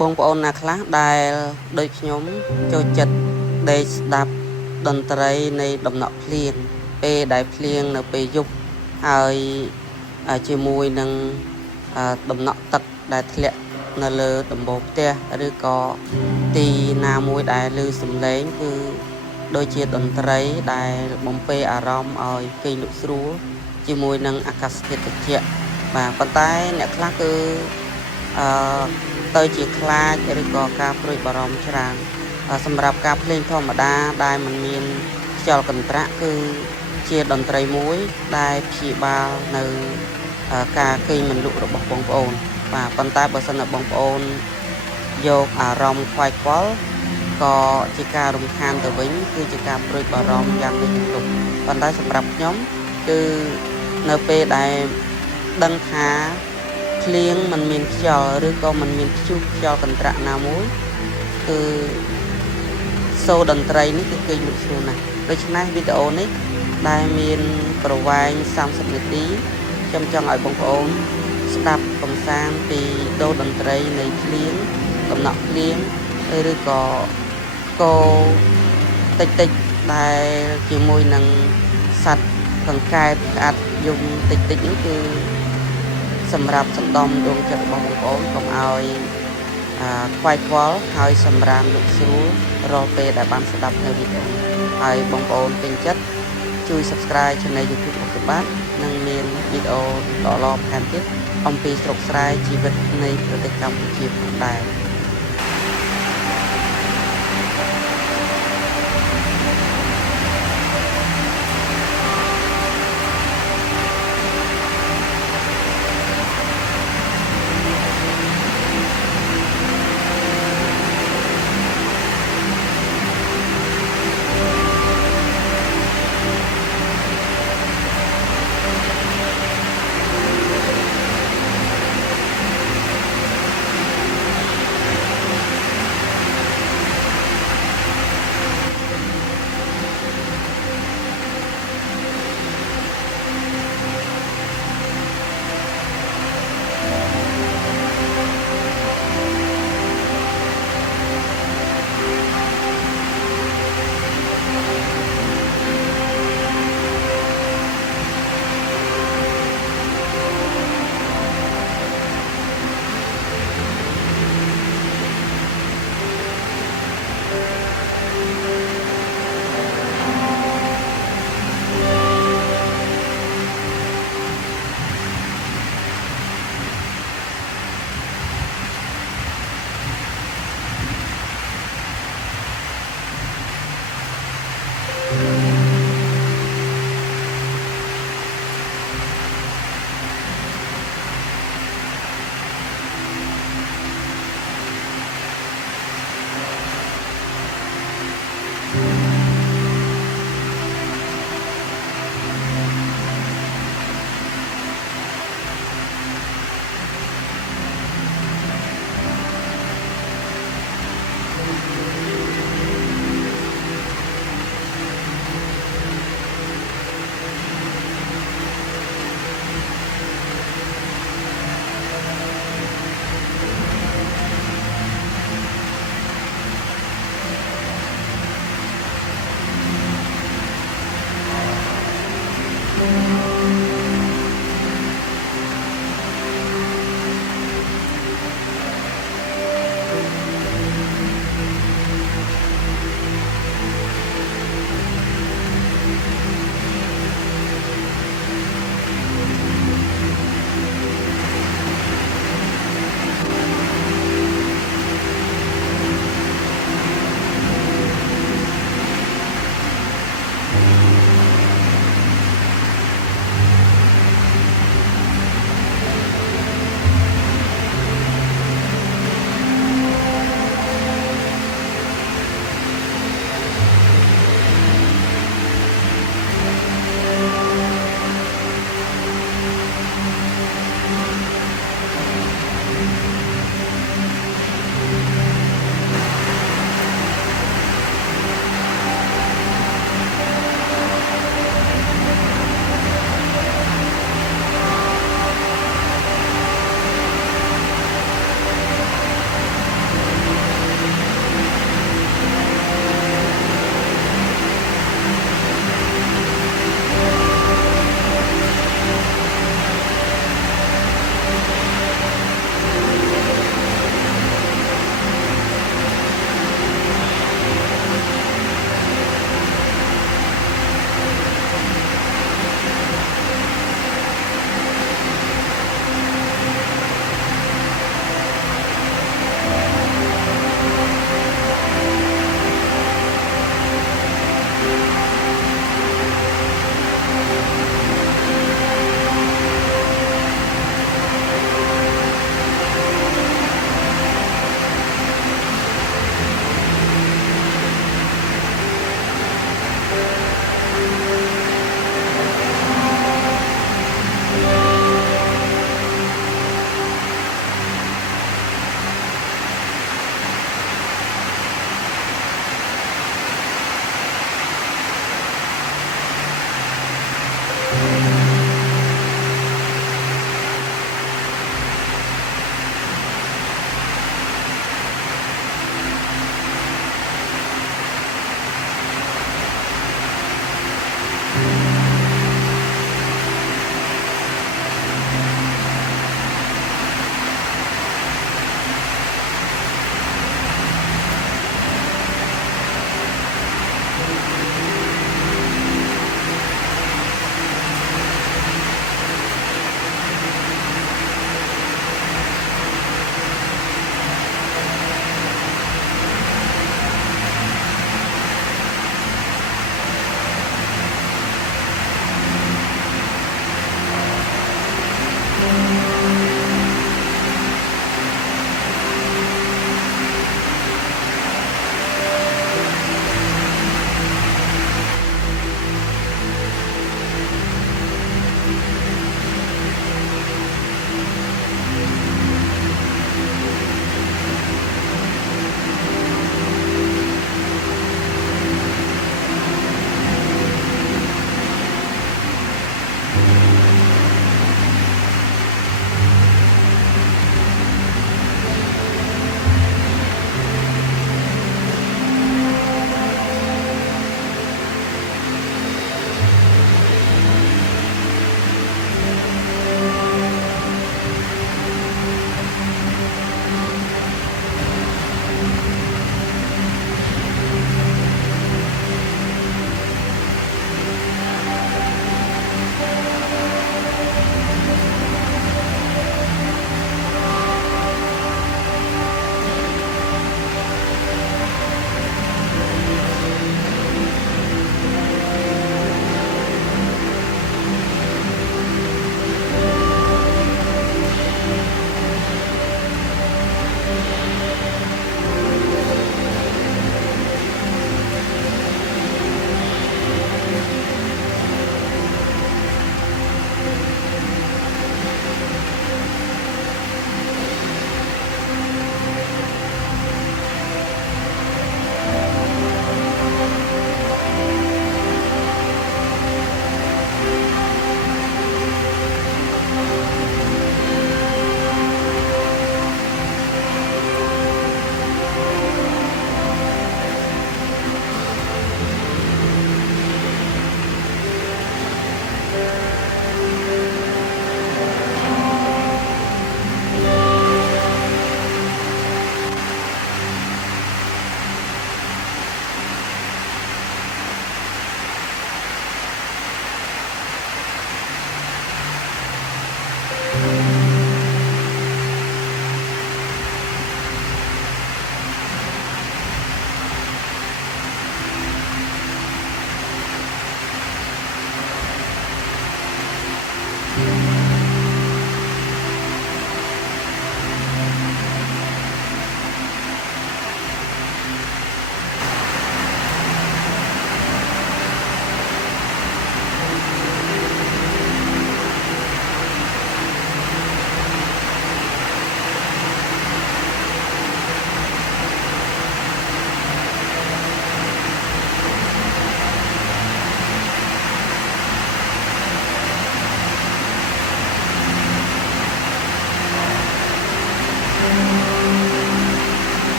បងប្អូនណាខ្លះដែលដូចខ្ញុំចូលចិត្តដេកស្ដាប់តន្ត្រីនៃដំណក់ភ្លៀងពេលដែលភ្លៀងនៅពេលយប់ហើយជាមួយនឹងដំណក់ទឹកដែលធ្លាក់នៅលើដំបូលផ្ទះឬក៏ទីណាមួយដែលឮសំឡេងគឺដូចជាតន្ត្រីដែលបំពេអារម្មណ៍ឲ្យគេលក់ស្រួលជាមួយនឹងអាកាសធាតុត្រជាក់បាទប៉ុន្តែអ្នកខ្លះគឺទៅជាខ្លាចឬក៏ការព្រួយបារម្ភច្រើនសម្រាប់ការភ្លេងធម្មតាដែលมันមានខ្យល់កន្ត្រាក់គឺជាតន្ត្រីមួយដែលព្យាបាលនៅការគេងមិនលក់របស់បងប្អូនបាទប៉ុន្តែបើសិនជាបងប្អូនយកអារម្មណ៍ខ្វាយខ្វល់ក៏ជាការរំខានទៅវិញគឺជាការព្រួយបារម្ភយ៉ាងនេះទៅប៉ុន្តែសម្រាប់ខ្ញុំគឺនៅពេលដែលដឹងថាភ្លៀងมันមានខ្យល់ឬក៏มันមានព្យុះខ្យល់កន្ត្រាក់ណាមួយគឺសូរតន្ត្រីនេះគឺគេលក់ស្រួលណាស់ដូច្នេះវីដេអូនេះដែលមានប្រវែង30នាទីខ្ញុំចង់ឲ្យបងប្អូនស្ដាប់កំសាន្តពីដូរតន្ត្រីនៃភ្លៀងដំណក់ភ្លៀងឬក៏កោតិចតិចដែលជាមួយនឹងសត្វកង្កែបក្អាត់យំតិចតិចនេះគឺសម្រាប់សំដំដួងចិត្តរបស់បងប្អូនកុំឲ្យខ្វាយខ្វល់ហើយសម្រានលុកស្រួលរាល់ពេលដែលបានស្ដាប់នៅវីដេអូហើយបងប្អូនពេញចិត្តជួយ Subscribe Channel YouTube របស់ខ្ញុំបាទនិងមានវីដេអូល្អៗថែមទៀតអំពីស្រុកស្រែជីវិតនៃប្រទេសកម្ពុជាផងដែរ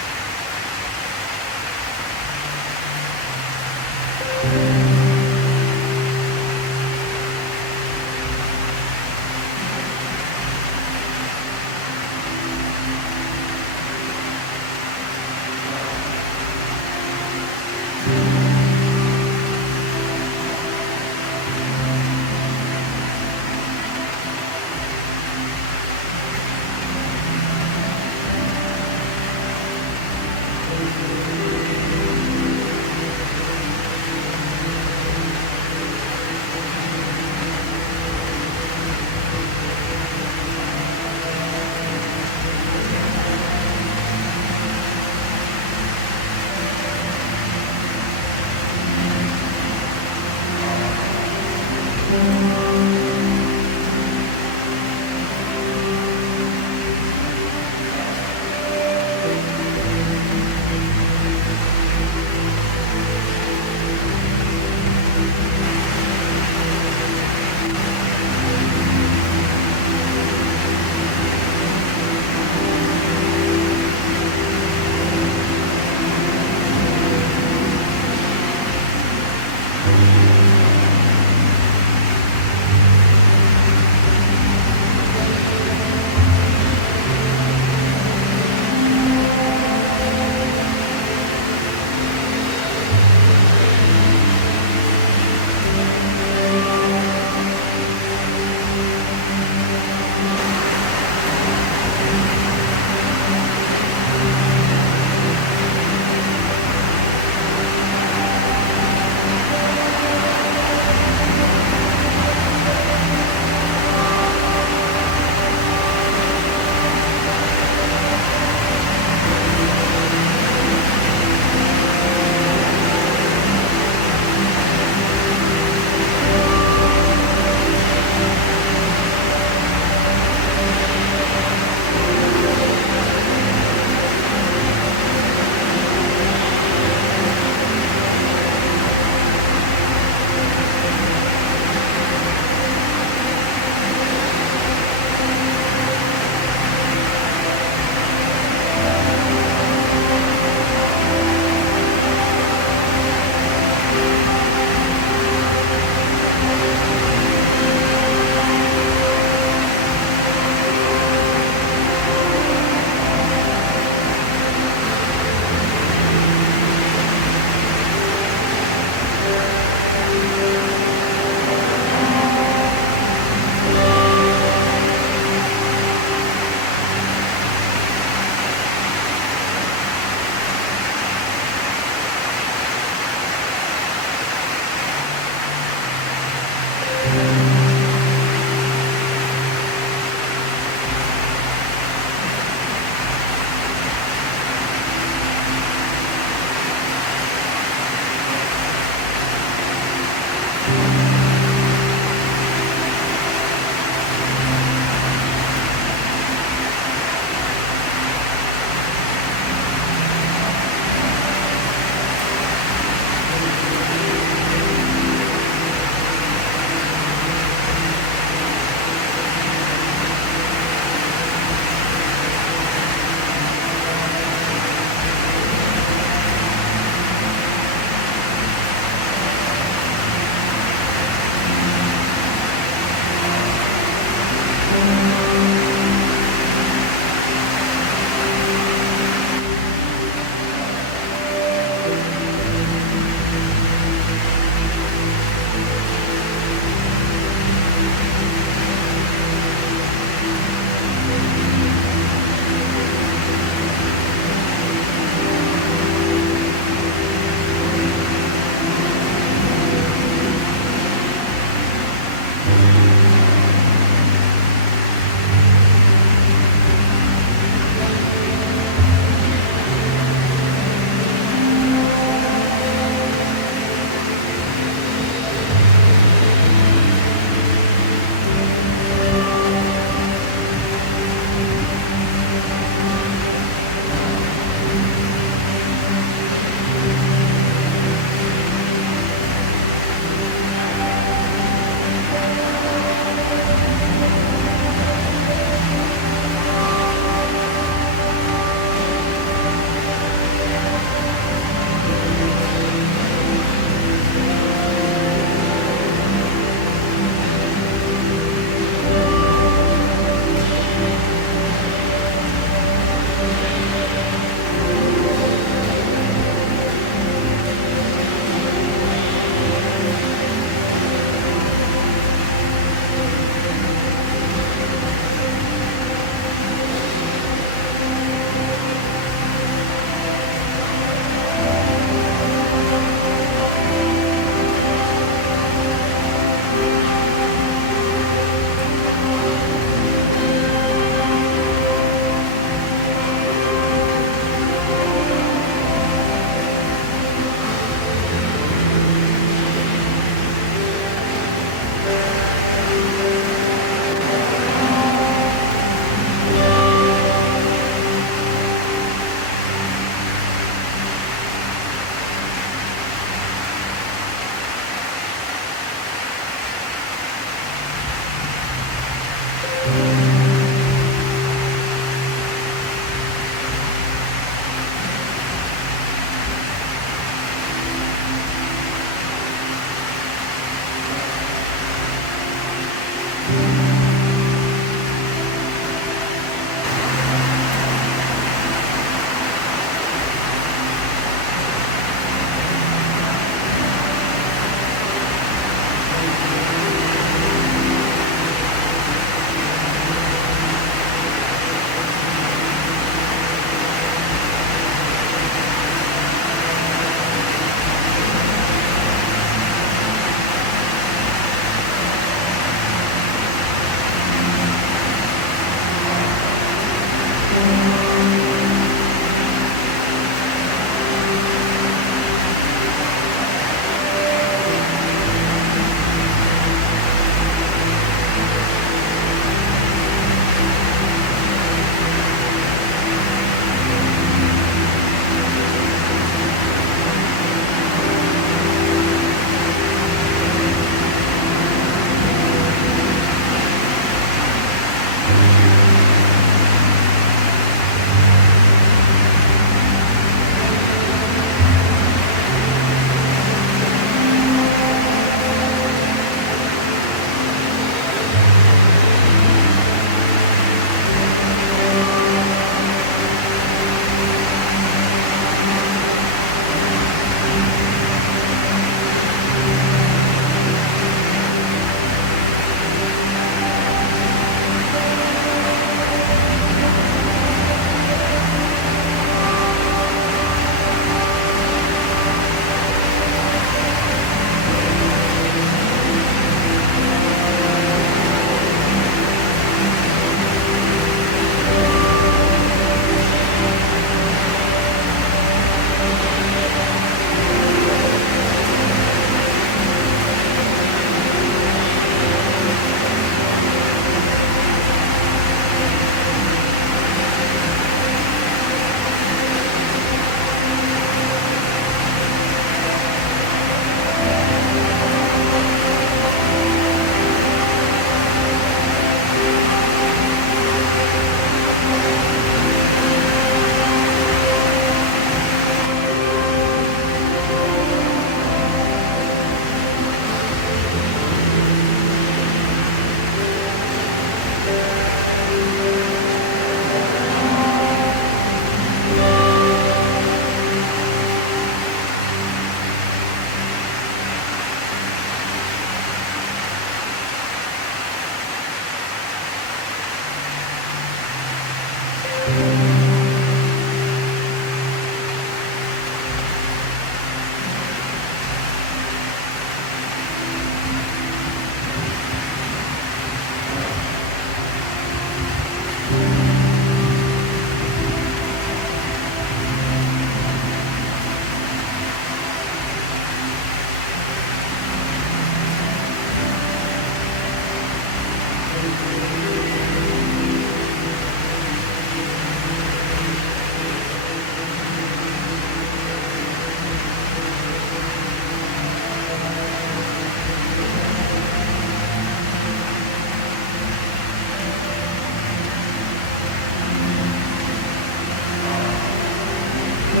អ